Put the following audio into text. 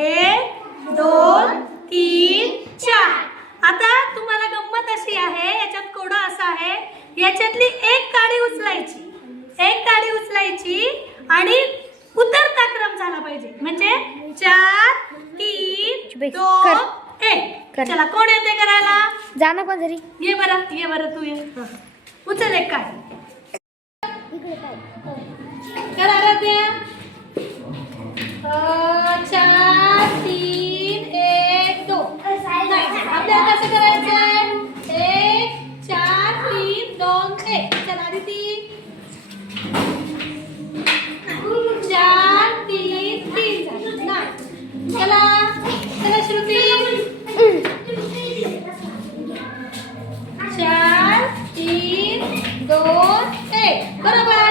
1 2 3 4. आता तुम्हाला गंमत अशी आहे, याच्यात कोडा असा आहे, याच्यातली एक काडी उचलायची आणि उतरता क्रम झाला पाहिजे. म्हणजे 4 3 2 1. चला कोण येते करायला? जाना पण जरी ये बरं तू ये. उचल एक काडी. करा आराध्या. 4 3 1 2. आपल्याला कसं करायचंय? 1 4 3 2 1. चला आदिती. 4 3 3 झालं. नाही. चला श्रुती. 4 3 2 1. बरोबर.